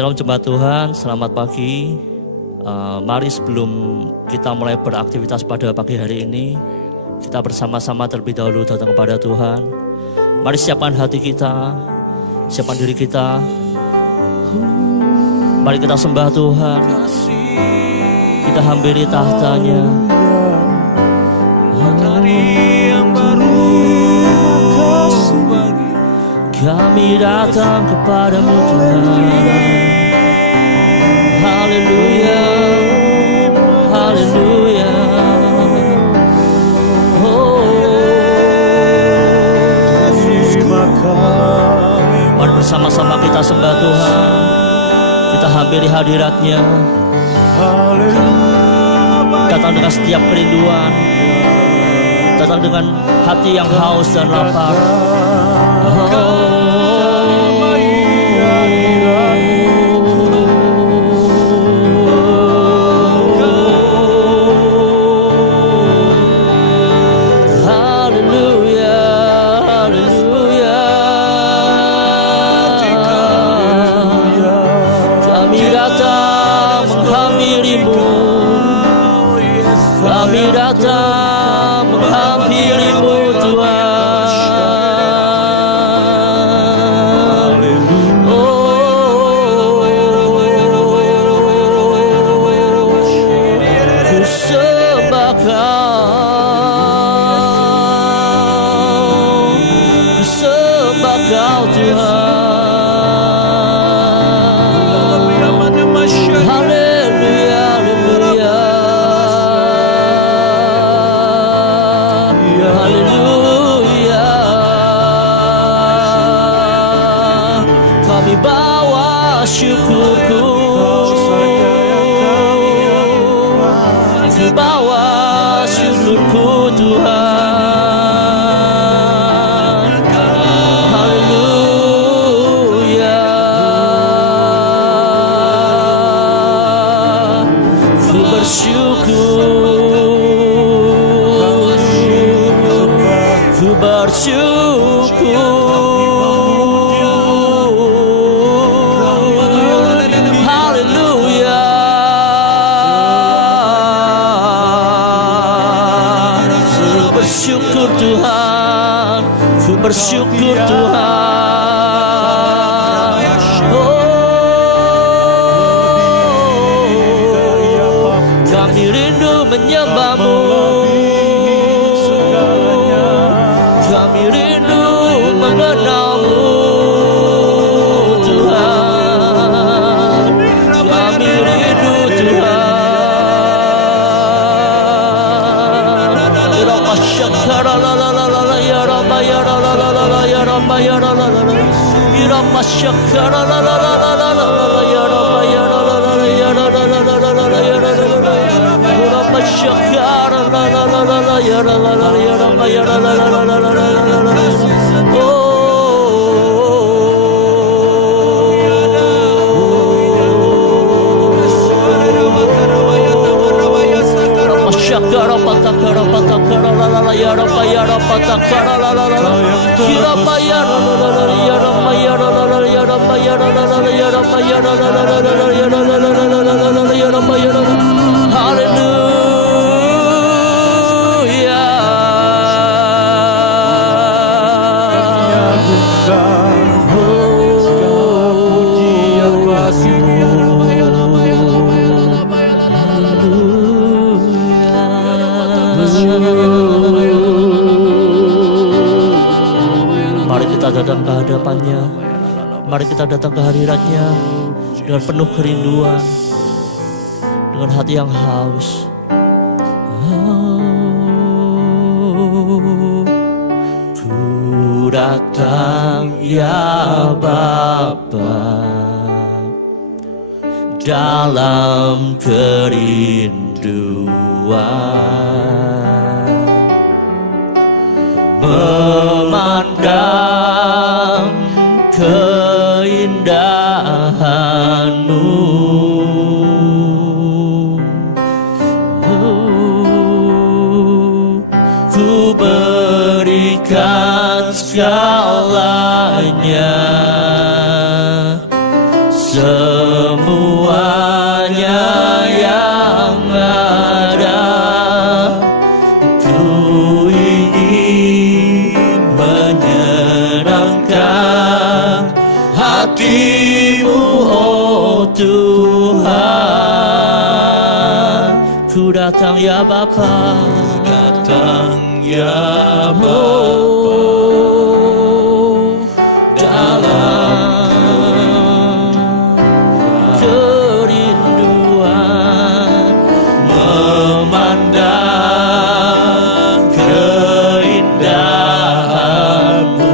Shalom jemaat Tuhan, selamat pagi. Mari sebelum kita mulai beraktivitas pada pagi hari ini, kita bersama-sama terlebih dahulu datang kepada Tuhan. Mari siapkan hati kita, siapkan diri kita. Mari kita sembah Tuhan, kita hampiri tahtanya. Hari yang baru Kami datang kepadamu Tuhan. Haleluya, haleluya. Oh, mari bersama-sama kita sembah Tuhan. Kita hampiri hadirat-Nya. Datang dengan setiap kerinduan, datang dengan hati yang haus dan lapar. Kami datang menghampirimu Tuhan. Ku sembah Kau Tuhan. Bawa syukurku Tuhan. Haleluya. Ku bersyukur, ku bersyukur. Bersyukur Tuhan, ku bersyukur Tuhan. Oh, kami rindu menyembah-Mu, kami rindu mengenal-Mu Tuhan, kami rindu Tuhan. Syakara la la la la la ya Rabba ya la la la la la ya Rabba ya la la la la Rabba syakara la la la la la la ya Rabba ya la la la la ya la la la la la ya la la la Rabba syakara la la la la la ya la la la ya Rabba ya la la la la la Syakara patakara patakara la la la ya Rabba ya Rabba patakara la la la la Rabba ya la la la la ya Rabba ya la la la ya Rabba ya la la la ya Rabba ya la la la ya la la la ya Rabba ya la la. Haleluya. Mari kita datang ke hadapan-Nya, mari kita datang ke hadirat-Nya dengan penuh kerinduan, dengan hati yang haus. Ku datang ya Bapa dalam kerinduan, memandang keindahan-Mu. Ku berikan segalanya. hatimu, oh Tuhan. Ku datang ya Bapa, datang ya oh, dalam kerinduan memandang keindahan-Mu,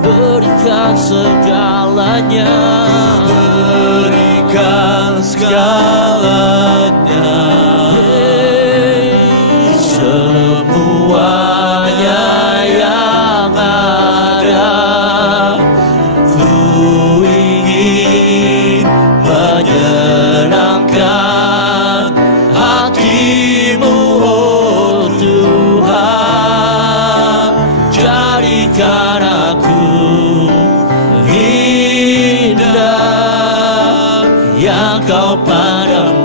berikan segalanya, berikan segalanya, semuanya yang ada. Ku ingin menyenangkan hatimu, oh Tuhan. Jadikan aku indah yang Kau pandang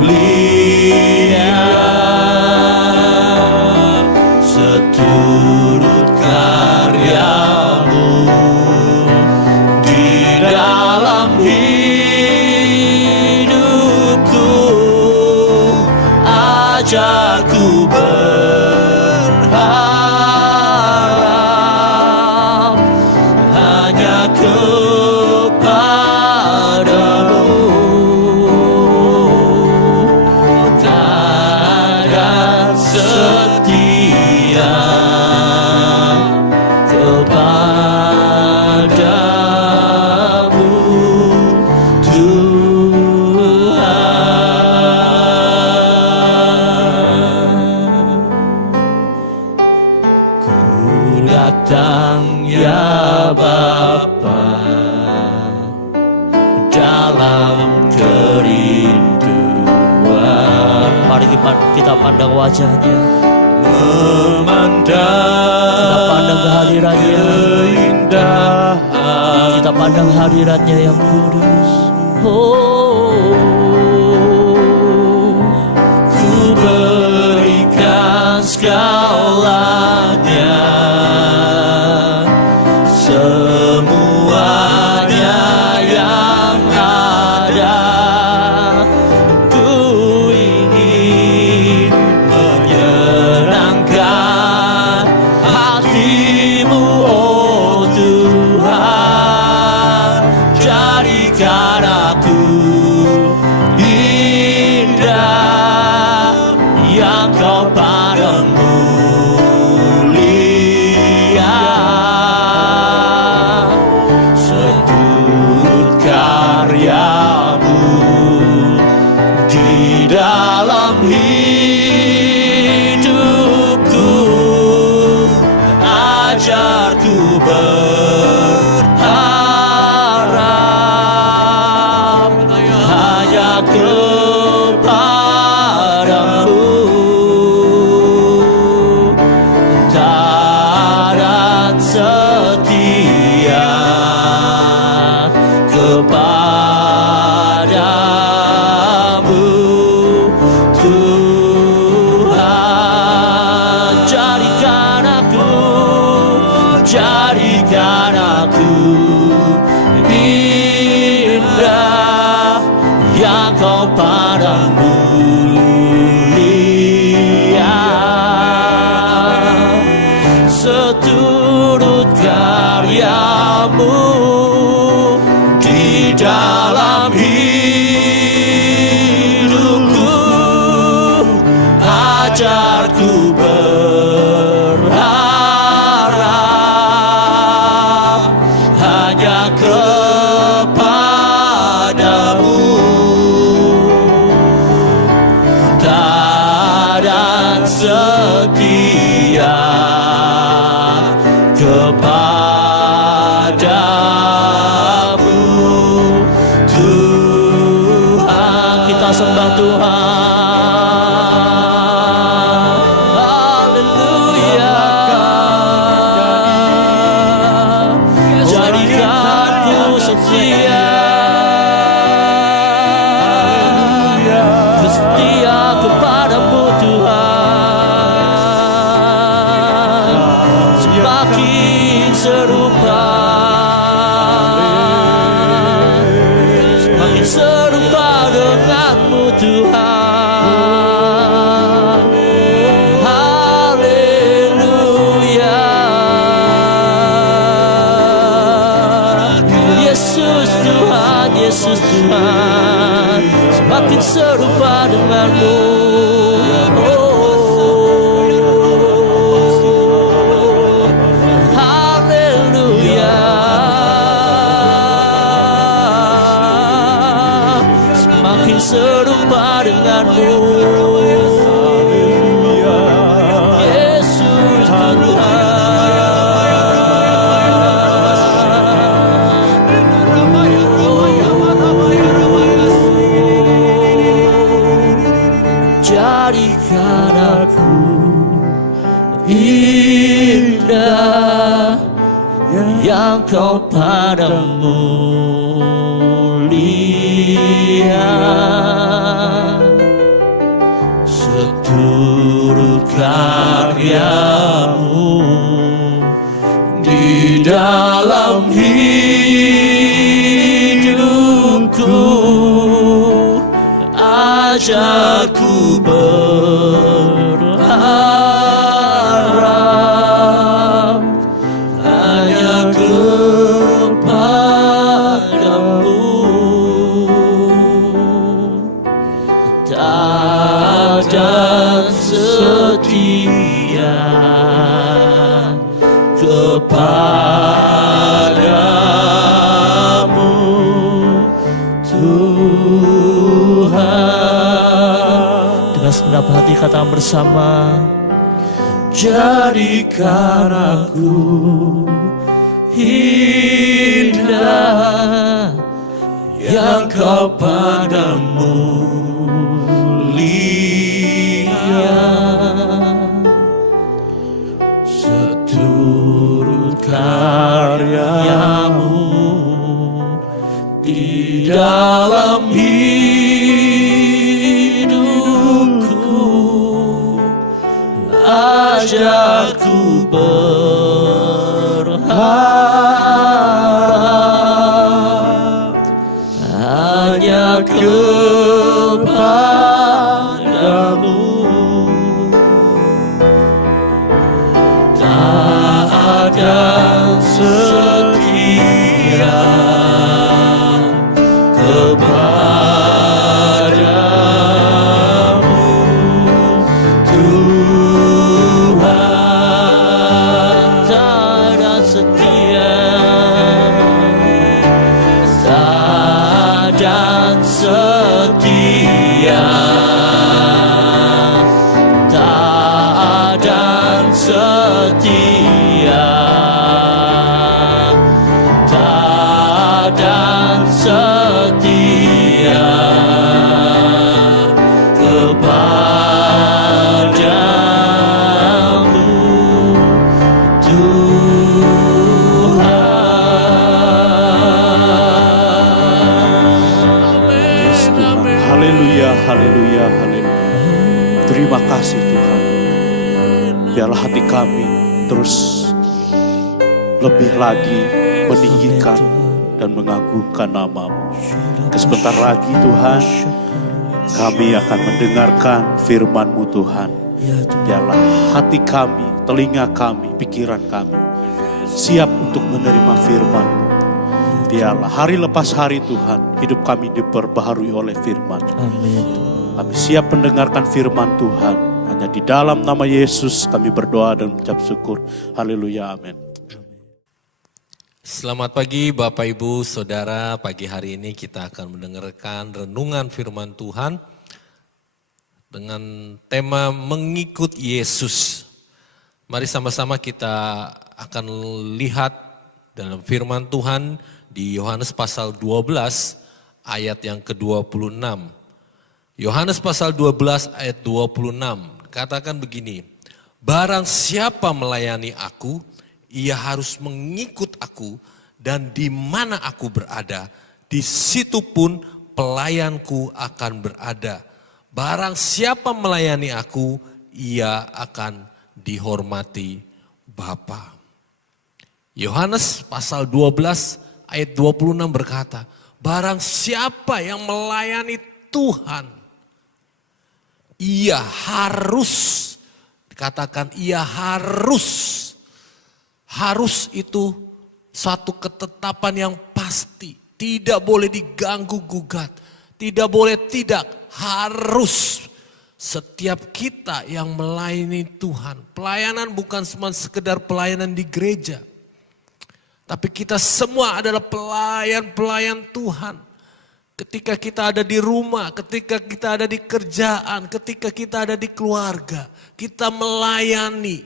mulia, seturut karya-Mu di dalam hidupku. Ajarku berharap hanya kepada-Mu, dan setia kepada-Mu, Tuhan. Ku datang ya Bapa, dalam kerinduan. Mari kita pandang wajah-Nya, kita pandang kehadiran-Nya, keindahan, kita pandang hadirat-Nya yang kudus. Oh, ku berikan segalanya, semuanya yang ada. Ku ingin menyenangkan hatimu, oh Tuhan. Jadikan aku indah yang Kau pandang mulia, seturut karya-Mu di dalam hidupku. Ajarku berharap hanya kepada-Mu, dan setia kepada-Mu, Tuhan. Jadikan aku indah yang Kau pandang mulia, seturut karya-Mu di dalam hidupku. Ajarku berharap hanya kepada-Mu, dan setia kepada-Mu, Tuhan. Kita sembah Tuhan. Haleluya. Jadikanku setia, setia kepada-Mu Tuhan. semakin serupa, semakin serupa denganmu Tuhan. Haleluya, Yesus Tuhan, Yesus Tuhan, semakin serupa denganmu. Haleluya, semakin serupa denganmu. Yesus Tuhan. Jadikan aku indah yang kau pandang mulia, seturut karyamu di dalam hidupku. Ajarku berharap hanya kepadamu, taat dan setia kepadamu Tuhan. Dengan segenap hati katakan bersama, jadikan aku indah yang kau pandang mulia, seturut karyamu di dalam hidupku. Ajarku berharap hanya kepadamu, taat dan setia kepadamu Tuhan. Taat dan setia, taat dan setia, taat dan setia, taat dan setia kepadamu Tuhan. Yes, Tuhan. Haleluya, haleluya, haleluya. Terima kasih Tuhan. Biarlah hati kami terus lebih lagi meninggikan dan mengagungkan nama-Mu. Sebentar lagi Tuhan, kami akan mendengarkan firman-Mu Tuhan. Biarlah hati kami, telinga kami, pikiran kami siap untuk menerima firman-Mu. Biarlah hari lepas hari Tuhan, hidup kami diperbaharui oleh firman. Amin. Kami siap mendengarkan firman Tuhan. Hanya di dalam nama Yesus kami berdoa dan mengucap syukur. Haleluya, amin. Selamat pagi Bapak Ibu Saudara, pagi hari ini kita akan mendengarkan renungan firman Tuhan dengan tema mengikut Yesus. Mari sama-sama kita akan lihat dalam firman Tuhan di Yohanes pasal 12 ayat yang ke-26. Yohanes pasal 12 ayat 26 katakan begini, barang siapa melayani aku, ia harus mengikut aku, dan di mana aku berada, di situ pun pelayanku akan berada. Barang siapa melayani aku, ia akan dihormati Bapa. Yohanes pasal 12 ayat 26 berkata, barang siapa yang melayani Tuhan, ia harus, dikatakan ia harus. Harus itu suatu ketetapan yang pasti. Tidak boleh diganggu gugat. Tidak boleh tidak. Harus. Setiap kita yang melayani Tuhan. Pelayanan bukan cuma sekedar pelayanan di gereja. Tapi kita semua adalah pelayan-pelayan Tuhan. Ketika kita ada di rumah, ketika kita ada di kerjaan, ketika kita ada di keluarga. Kita melayani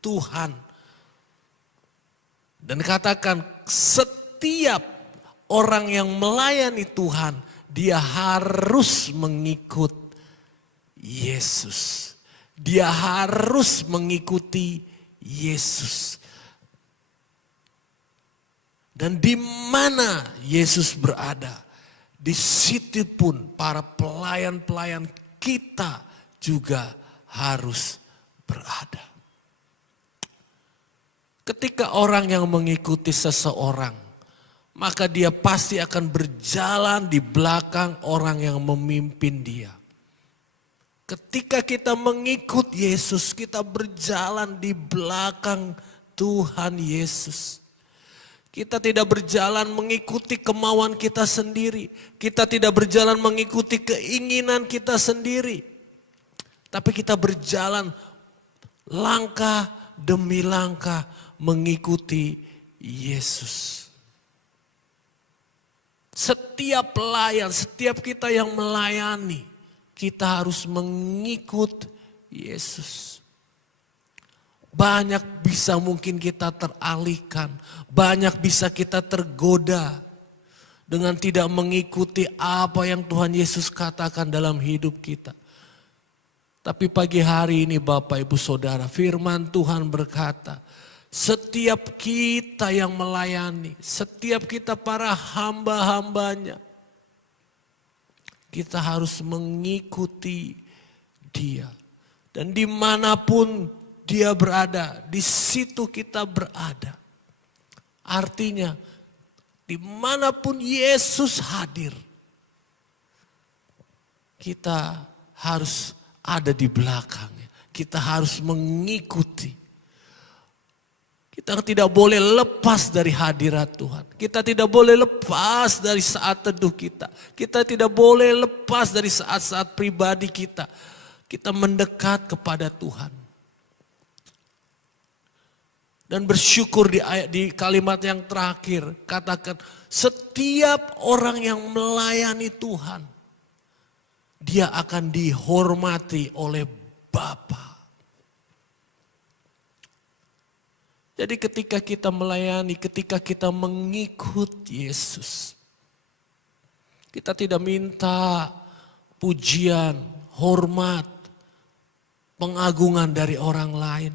Tuhan. Dan katakan setiap orang yang melayani Tuhan, dia harus mengikut Yesus. Dia harus mengikuti Yesus. Dan di mana Yesus berada, di situ pun para pelayan-pelayan kita juga harus berada. Ketika orang yang mengikuti seseorang, maka dia pasti akan berjalan di belakang orang yang memimpin dia. Ketika kita mengikut Yesus, kita berjalan di belakang Tuhan Yesus. Kita tidak berjalan mengikuti kemauan kita sendiri. Kita tidak berjalan mengikuti keinginan kita sendiri. Tapi kita berjalan langkah demi langkah mengikuti Yesus. Setiap pelayan, setiap kita yang melayani, kita harus mengikut Yesus. Banyak bisa mungkin kita teralihkan, banyak bisa kita tergoda dengan tidak mengikuti apa yang Tuhan Yesus katakan dalam hidup kita. Tapi pagi hari ini Bapak Ibu Saudara, firman Tuhan berkata, setiap kita yang melayani, setiap kita para hamba-hambanya, kita harus mengikuti Dia. Dan dimanapun Dia berada, di situ kita berada. Artinya, dimanapun Yesus hadir, kita harus ada di belakangnya. Kita harus mengikuti. Kita tidak boleh lepas dari hadirat Tuhan. Kita tidak boleh lepas dari saat teduh kita. Kita tidak boleh lepas dari saat-saat pribadi kita. Kita mendekat kepada Tuhan. Dan bersyukur di kalimat yang terakhir. Katakan, setiap orang yang melayani Tuhan, dia akan dihormati oleh Bapa. Jadi ketika kita melayani, ketika kita mengikut Yesus, kita tidak minta pujian, hormat, pengagungan dari orang lain.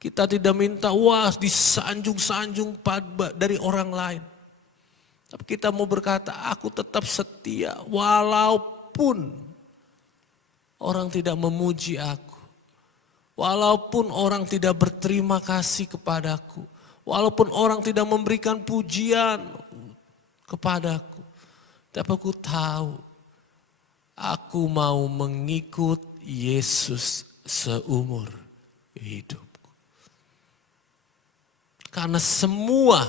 Kita tidak minta disanjung-sanjung dari orang lain. Tapi kita mau berkata, aku tetap setia walaupun orang tidak memuji aku. Walaupun orang tidak berterima kasih kepadaku. Walaupun orang tidak memberikan pujian kepadaku. Tapi aku tahu, aku mau mengikut Yesus seumur hidupku. Karena semua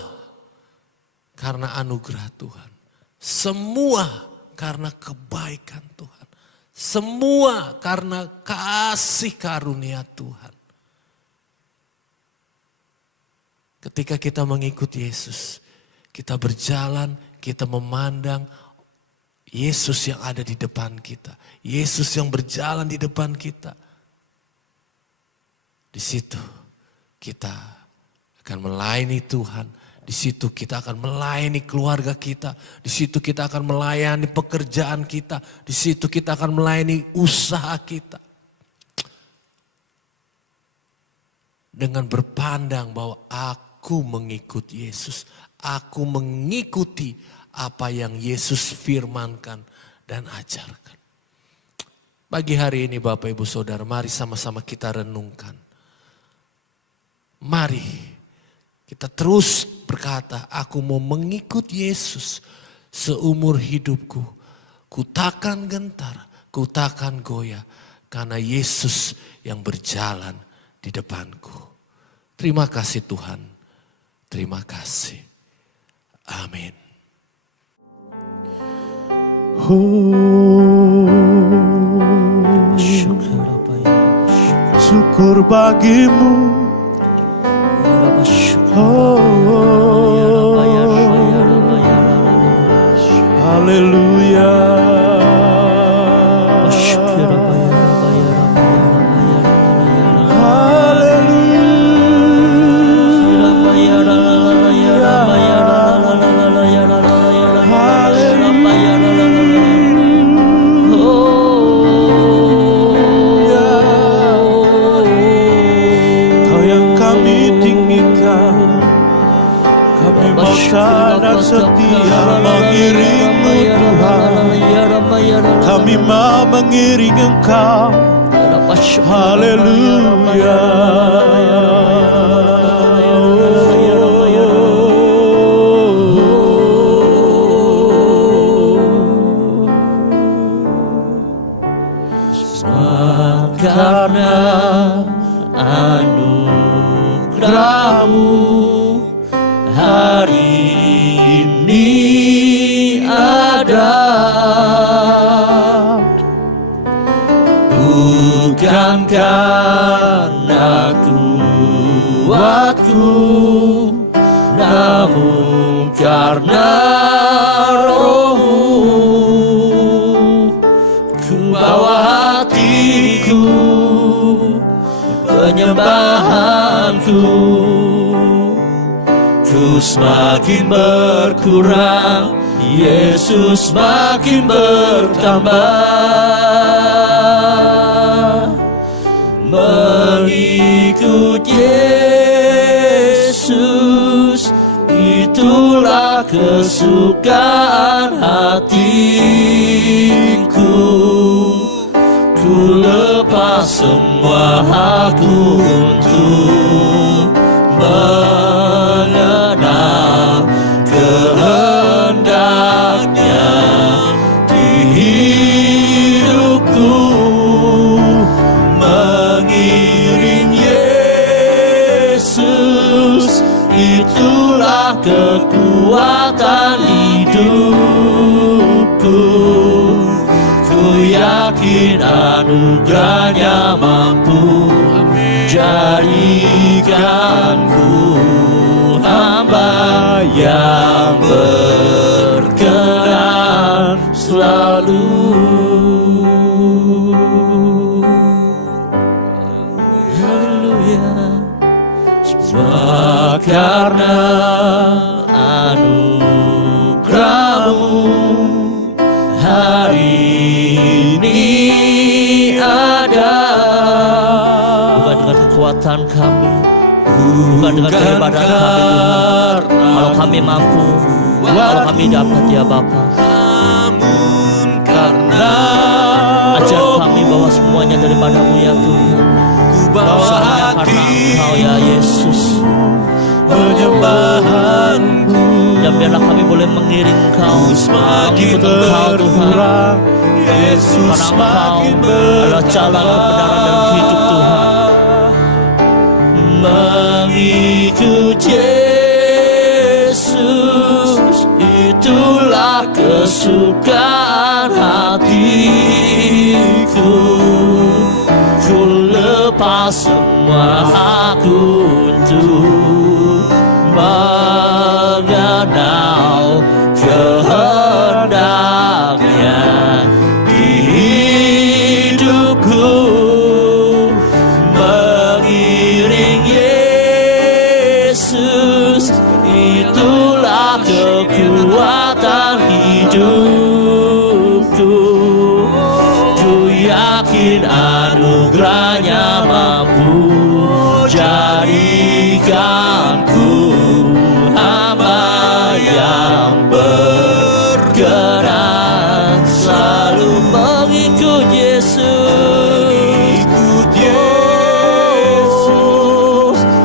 karena anugerah Tuhan. Semua karena kebaikan Tuhan. Semua karena kasih karunia Tuhan. Ketika kita mengikuti Yesus, kita berjalan, kita memandang Yesus yang ada di depan kita. Yesus yang berjalan di depan kita. Di situ kita akan melayani Tuhan. Di situ kita akan melayani keluarga kita. Di situ kita akan melayani pekerjaan kita. Di situ kita akan melayani usaha kita. Dengan berpandang bahwa aku mengikuti Yesus. Aku mengikuti apa yang Yesus firmankan dan ajarkan. Pagi hari ini Bapak Ibu Saudara, mari sama-sama kita renungkan. Mari Kita terus berkata, aku mau mengikut Yesus seumur hidupku. Ku takkan gentar, ku takkan goyah. Karena Yesus yang berjalan di depanku. Terima kasih Tuhan. Terima kasih. Amin. Syukur bagimu. Haleluya. Dan setia mengiringmu Tuhan. Kami mau mengiring Engkau. Haleluya. Karena anugerah-Mu hari ini ada, bukan karena kuatku, namun karena Roh-Mu. Ku bawa hatiku, penyembahanku, ku semakin berkurang, Yesus makin bertambah. Mengikut Yesus, itulah kesukaan hatiku. Ku lepas semua hakku untuk mengenal kehendaknya di hidupku. Mengiring Yesus, itulah kekuatan hidupku. Ku yakin anugerahnya mampu jadikanku hamba yang berkenan selalu. Haleluya. Semua karena anugerah-Mu hari ini ada. Bukan dengan kekuatan kami, bukan dengan kehebatan kami Tuhan. Kalau kami mampu, kalau kami dapat ya Bapa, namun karena ajar kami bahwa semuanya daripada-Mu ya Tuhan. Semuanya karena Engkau ya Yesus, penyembahanku. Dan biarlah kami boleh mengiring Engkau, mengikut Engkau Tuhan. Yesus karena Engkau adalah jalan kebenaran dan hidup Tuhan. Mengikut Yesus, itulah kesukaan hatiku. Ku lepas semua hakku untuk mengenal kehendaknya di hidupku. Mengiring Yesus, itulah kekuatan hidupku. Ku yakin anugerahnya mampu jadikanku hamba yang berkenan selalu. Mengikut Yesus,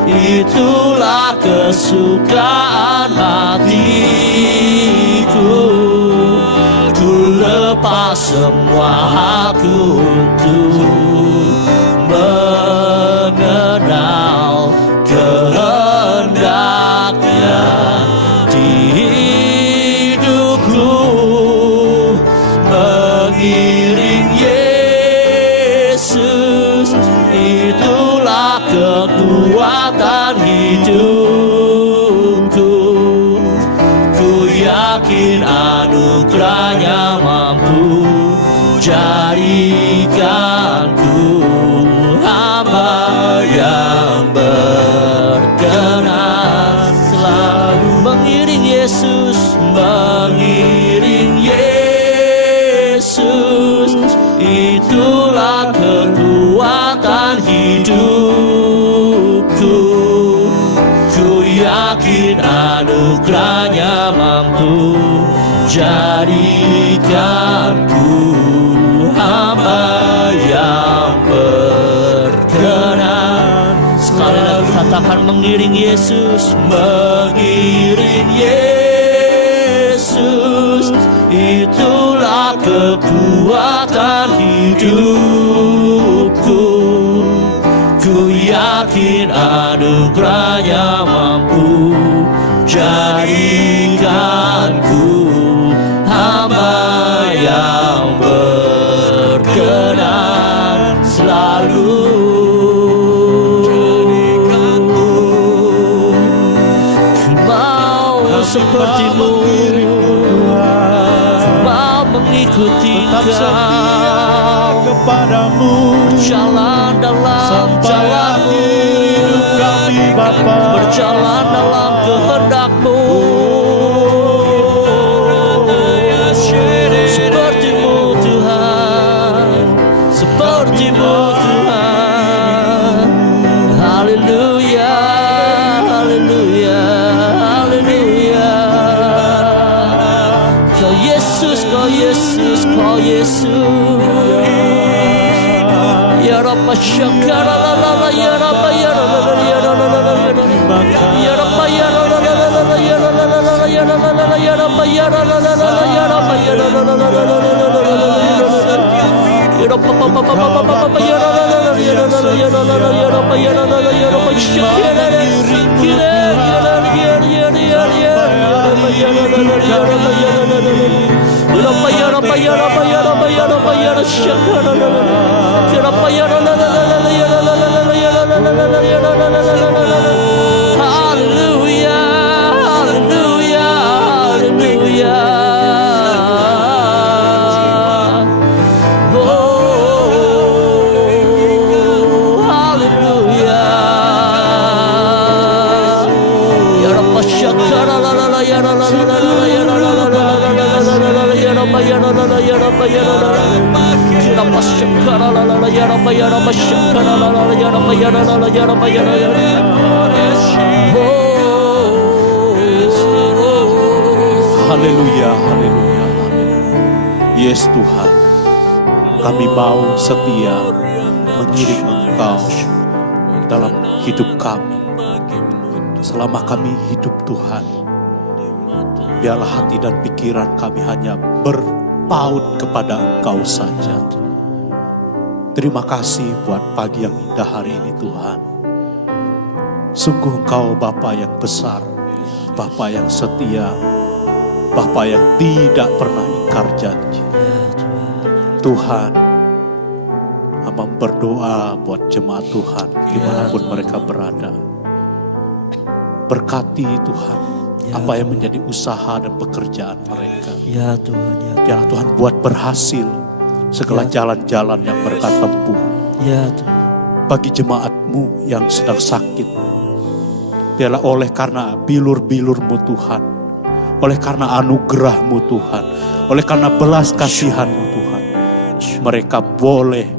itulah kesukaan hatiku. Ku lepas semua aku untuk mengenal kehendaknya di hidupku. Mengiring Yesus, itulah kekuatan hidupku. Ku yakin anugerahnya mampu jadikanku hamba yang berkenan. Selalu mengiring Yesus, mengiring Yesus, itulah kekuatan hidupku. Ku yakin anugerahnya mampu jadikanku hamba yang berkenan. Sekali lagi katakan mengiring Yesus, mengiring Yesus, itulah kekuatan hidupku. Ku yakin anugerahnya mampu jadikanku hamba yang berkenan selalu. Ku mau sepertimu, ku mau mengikuti Kau, kepadamu berjalan dalam jalanmu, hidup kami Bapa, berjalan dalam kehendak-Mu. Seperti-Mu Tuhan, seperti-Mu Tuhan. Haleluya, haleluya, haleluya. Kau Yesus, Kau Yesus, Kau Yesus. Ya Rabba syakara la la la, ya Rabba ya la la la, ya la la la, ya Rabba ya la la la, ya la la la, ya la la la, ya Rabba ya la la la, ya Rabba ya la la la, ya Rabba papa papa papa ya la la la, ya la la la, ya la la la, ya Rabba ya la la la, ya Rabba syakara la kira ya la ya ya ya ya Rabba ya la la la, ya Rabba ya la la la, ya Rabba ya Rabba ya Rabba ya Rabba ya Rabba ya la syakara la la. Hallelujah, hallelujah, hallelujah. Oh, hallelujah. Ya Rabba syakara la la la, ya la la la la, ya la la la la, ya Rabba ya la la la, ya Rabba ya la la la. Ya Rabba syakara la la la, ya Rabba ya Rabba syakara la la la, ya Rabba ya la la la, ya Rabba ya la la la. haleluya, haleluya, haleluya. Yes Tuhan, kami mau setia mengiring Engkau dalam hidup kami. Selama kami hidup Tuhan, biarlah hati dan pikiran kami hanya berpaut kepada Engkau saja. Terima kasih buat pagi yang indah hari ini Tuhan. Sungguh Engkau Bapa yang besar, Bapa yang setia, Bapa yang tidak pernah ingkar janji. Tuhan, hamba berdoa buat jemaat Tuhan dimanapun mereka berada. Berkati Tuhan apa yang menjadi usaha dan pekerjaan mereka. Ya Tuhan, ya Tuhan. Biarlah Tuhan buat berhasil segala jalan-jalan yang mereka tempuh. Ya Tuhan. Bagi jemaat-Mu yang sedang sakit, biarlah oleh karena bilur-bilur-Mu Tuhan, oleh karena anugerah-Mu Tuhan, oleh karena belas kasihan-Mu Tuhan, mereka boleh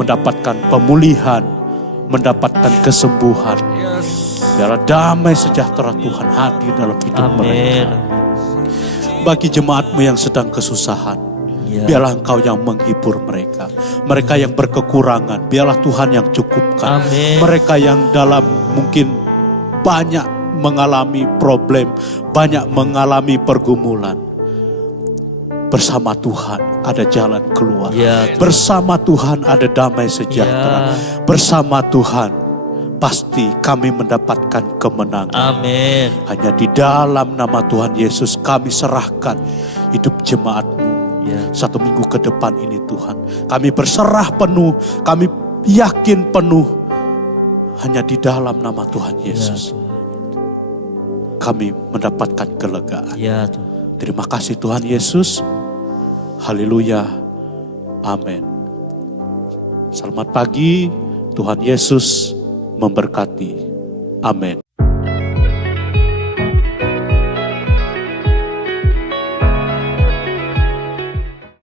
mendapatkan pemulihan, mendapatkan kesembuhan. Biarlah damai sejahtera Tuhan hadir dalam hidup mereka. Bagi jemaat-Mu yang sedang kesusahan, biarlah Engkau yang menghibur mereka. Mereka yang berkekurangan, biarlah Tuhan yang cukupkan. Amin. Mereka yang dalam mungkin banyak mengalami problem, banyak mengalami pergumulan. Bersama Tuhan ada jalan keluar. Ya, Tuhan. Bersama Tuhan ada damai sejahtera. Ya. Bersama Tuhan pasti kami mendapatkan kemenangan. Amin. Hanya di dalam nama Tuhan Yesus kami serahkan hidup jemaat-Mu. Ya. 1 minggu ke depan ini Tuhan. Kami berserah penuh, kami yakin penuh. Hanya di dalam nama Tuhan Yesus. Ya, Tuhan. Kami mendapatkan kelegaan. Ya, Tuhan. Terima kasih Tuhan Yesus. Haleluya. Amin. Selamat pagi. Tuhan Yesus memberkati. Amin.